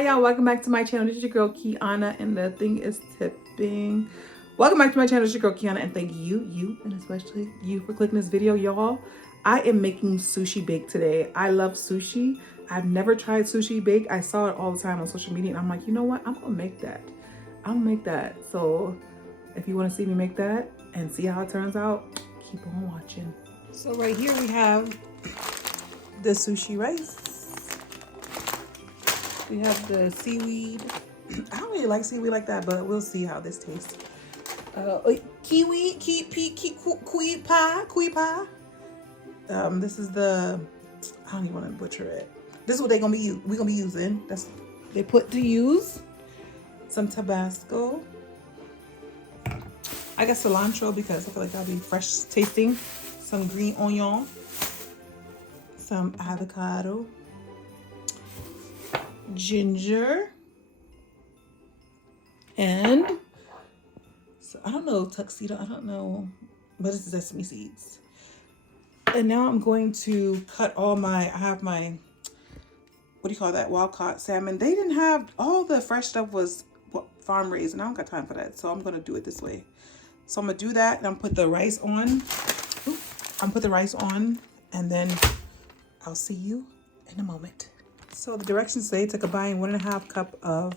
Hi y'all, welcome back to my channel. This is your girl Kiana and the thing is tipping. Welcome back to my channel. This is your girl Kiana and thank you and especially you for clicking this video, y'all. I am making sushi bake today. I love sushi. I've never tried sushi bake. I saw it all the time on social media and I'm like, you know what? I'm gonna make that. I'm gonna make that. So if you want to see me make that and see how it turns out, keep on watching. So right here we have the sushi rice. We have the seaweed. I don't really like seaweed like that, but we'll see how this tastes. Kiwi pie. This is the, I don't even want to butcher it. This is what we're gonna be using. They put to use some Tabasco. I got cilantro because I feel like that'll be fresh tasting. Some green onion. Some avocado. Ginger. And so I don't know, tuxedo, I don't know, but it's sesame seeds. And now I'm going to cut all I have my, what do you call that, wild caught salmon. They didn't have, all the fresh stuff was farm raised and I don't got time for that. So I'm going to do it this way. So I'm going to do that and I'm put the rice on. And then I'll see you in a moment. So the directions say to combine 1.5 cup of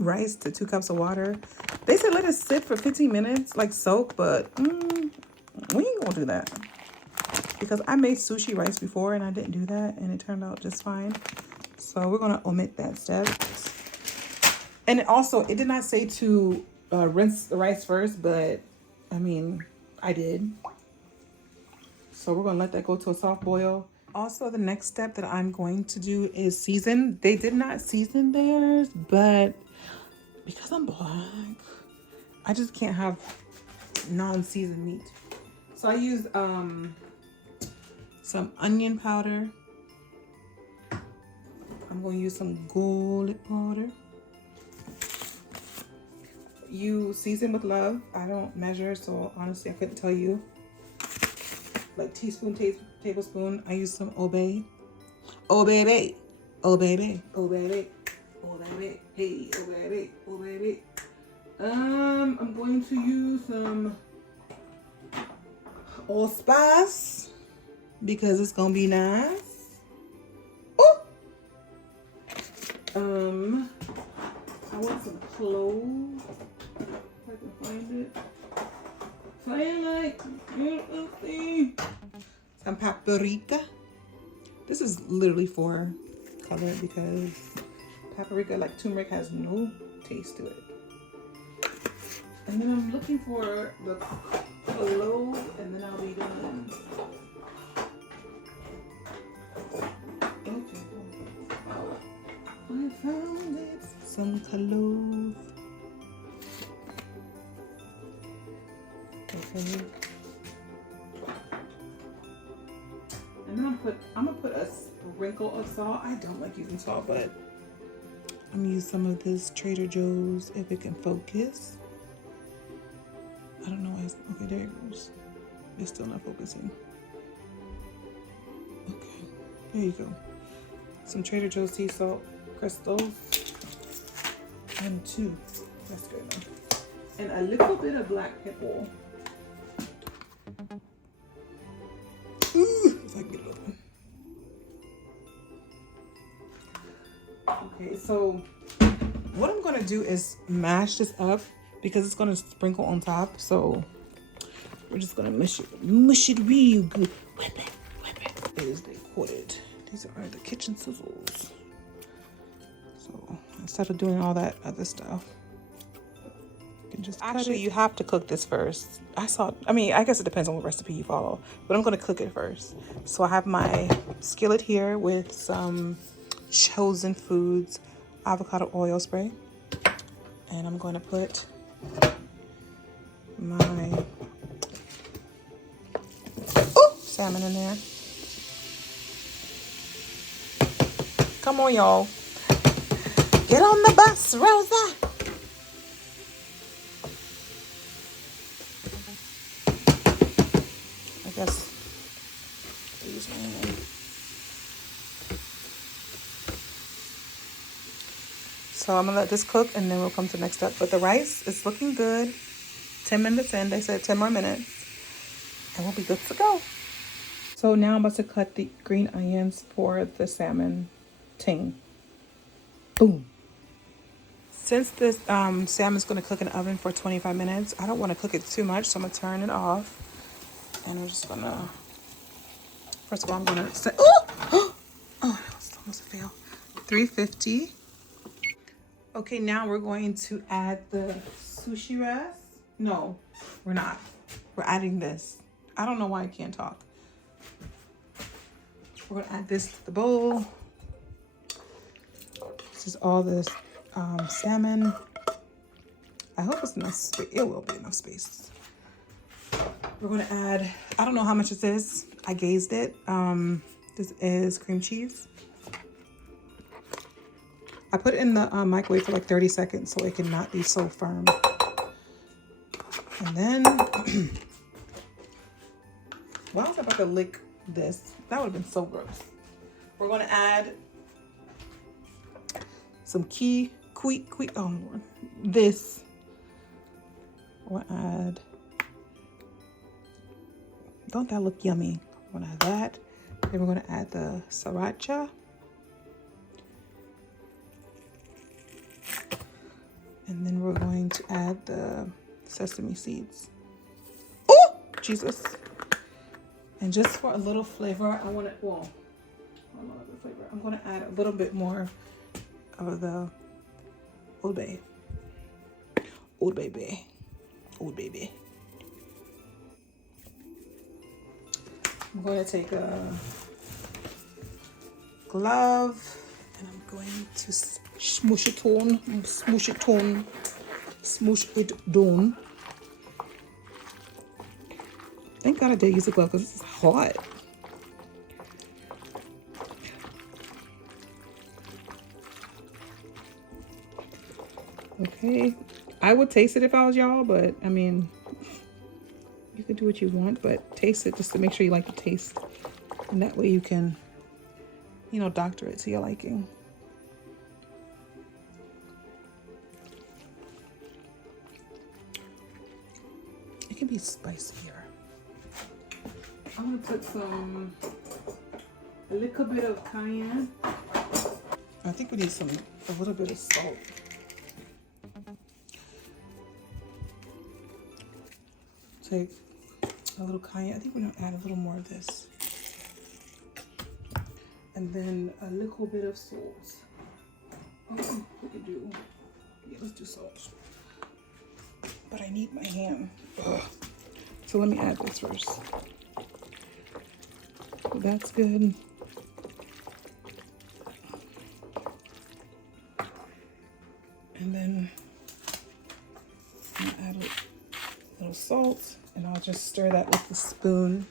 rice to 2 cups of water. They said let it sit for 15 minutes, like soak, but we ain't gonna do that. Because I made sushi rice before and I didn't do that and it turned out just fine. So we're gonna omit that step. And it did not say to rinse the rice first, but I mean, I did. So we're gonna let that go to a soft boil. Also, the next step that I'm going to do is season. They did not season theirs, but because I'm black, I just can't have non-seasoned meat. So I used some onion powder. I'm going to use some garlic powder. You season with love. I don't measure, so honestly, I couldn't tell you. Like teaspoon, tablespoon. I use some Obey. Oh baby, oh baby, oh baby, oh baby, hey, oh baby, oh baby. I'm going to use some allspice because it's gonna be nice. Oh. I want some cloves. If I can find it. Let's see. Some paprika. This is literally for color because paprika, like turmeric, has no taste to it. And then I'm looking for the clove and then I'll be done. Okay. I found it. Some clove. Okay. And then I'm gonna put a sprinkle of salt. I don't like using salt, but I'm gonna use some of this Trader Joe's if it can focus. I don't know why okay, there it goes. It's still not focusing. Okay, there you go. Some Trader Joe's sea salt crystals. And 2. That's good enough. And a little bit of black pepper. If I can get it open. Okay, so what I'm gonna do is mash this up because it's gonna sprinkle on top. So we're just gonna mush it real good. Whip it. Is they quartered. These are the kitchen sizzles. So instead of doing all that other stuff, you can just actually you have to cook this first. I guess it depends on what recipe you follow, but I'm gonna cook it first. So I have my skillet here with some Chosen Foods avocado oil spray, and I'm going to put my salmon in there. Come on, y'all, get on the bus, Rosa. I guess use my hand. So I'm gonna let this cook and then we'll come to the next step. But the rice is looking good. 10 minutes in, they said 10 more minutes and we'll be good to go. So now I'm about to cut the green onions for the salmon ting. Boom. Since this salmon's gonna cook in the oven for 25 minutes, I don't wanna cook it too much, so I'm gonna turn it off. And I'm just gonna, first of all, I'm gonna set, oh, that was almost a fail. 350. Okay, now we're going to add the sushi rice. No, we're not. We're adding this. I don't know why I can't talk. We're gonna add this to the bowl. This is all this salmon. I hope it's enough space. It will be enough space. We're gonna add, I don't know how much this is. I gazed it. This is cream cheese. I put it in the microwave for like 30 seconds so it can not be so firm. And then, why was I about to lick this? That would have been so gross. We're gonna add some oh Lord, this. We're gonna add, don't that look yummy? We're gonna add that. Then we're gonna add the sriracha. And then we're going to add the sesame seeds. Oh, Jesus. And just for a little flavor, I want to, well, I don't know the flavor. I'm going to add a little bit more of the Old Bay. Old Baby. Old Baby. I'm going to take a glove and I'm going to smoosh it on, smoosh it on, smoosh it down. Thank God I did use a glove because it's hot. Okay, I would taste it if I was y'all, but I mean, you can do what you want, but taste it just to make sure you like the taste. And that way you can, you know, doctor it to your liking. It can be spicier. I'm gonna put a little bit of cayenne. I think we need a little bit of salt. Take a little cayenne. I think we're gonna add a little more of this. And then a little bit of salt. Oh, we could do, yeah, let's do salt. But I need my hand. Ugh. So let me add this first. That's good. And then I'm gonna add a little salt, and I'll just stir that with the spoon.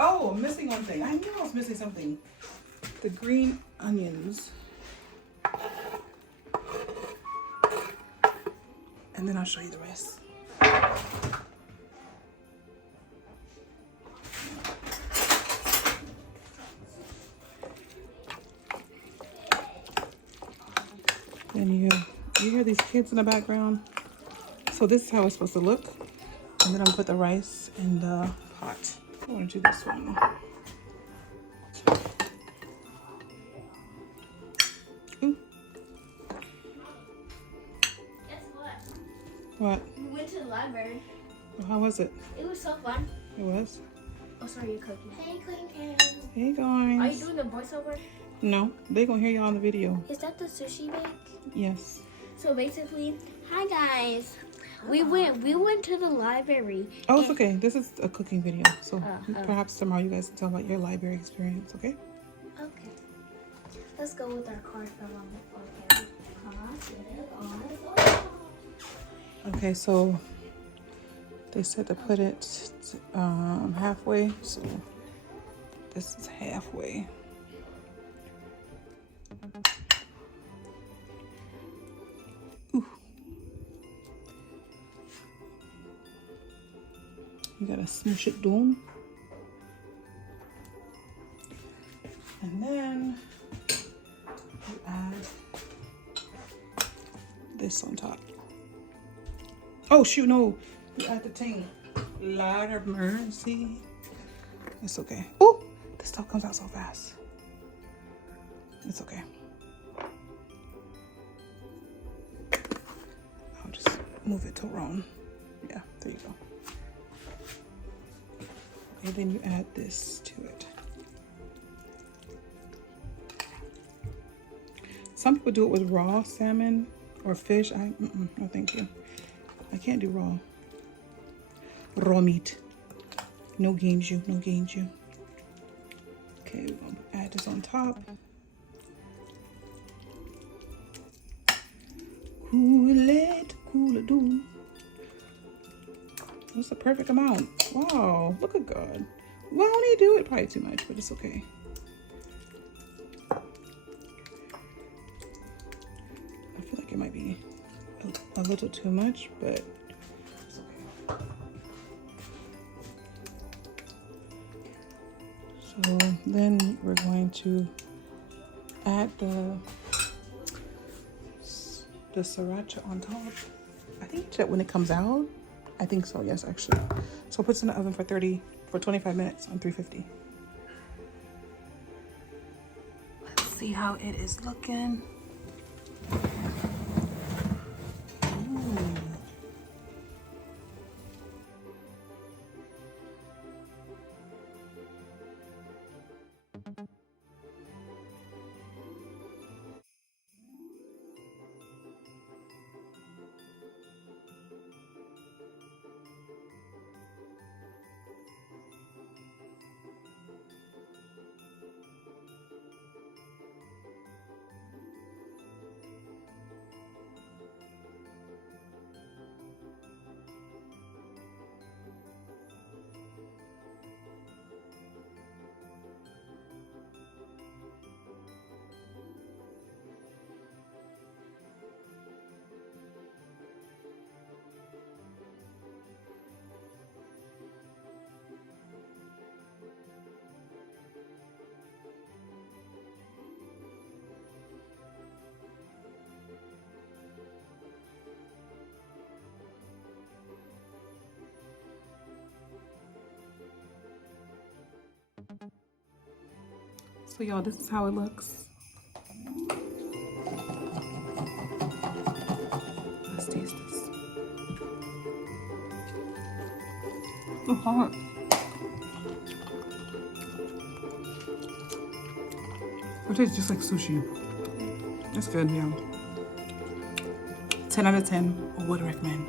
Oh, I'm missing one thing. I knew I was missing something. The green onions. And then I'll show you the rest. And you hear these kids in the background. So this is how it's supposed to look. And then I'm gonna put the rice in the pot. I want to do this one. Ooh. Guess what? What? We went to the library. Well, how was it? It was so fun. It was? Oh, sorry, you're cooking. Hey, Clinton. Hey guys. Are you doing the voiceover? No, they're gonna hear you on the video. Is that the sushi bake? Yes. So basically, hi guys. We went to the library. Oh, it's okay. This is a cooking video, so perhaps tomorrow you guys can tell about your library experience, okay? Okay. Let's go with our card from Okay, so they said to put it halfway, so this is halfway. Ooh. You gotta smoosh it down. And then you add this on top. Oh shoot, no. You add the thing. Lord of mercy. It's okay. Oh, this stuff comes out so fast. It's okay. I'll just move it to wrong. Yeah, there you go. And then you add this to it. Some people do it with raw salmon or fish. No, thank you. I can't do raw meat. No games you, no games you. Okay, we're gonna add this on top. Cool it do. What's the perfect amount? Wow, look at God. Well, I only do it probably too much, but it's okay. I feel like it might be a little too much, but it's okay. So then we're going to add the sriracha on top. I think that when it comes out, I think so, yes, actually. So it puts in the oven for 25 minutes on 350. Let's see how it is looking. Ooh. So y'all, this is how it looks. Let's taste this. It's hot. It tastes just like sushi. It's good, yeah. 10 out of 10. I would recommend.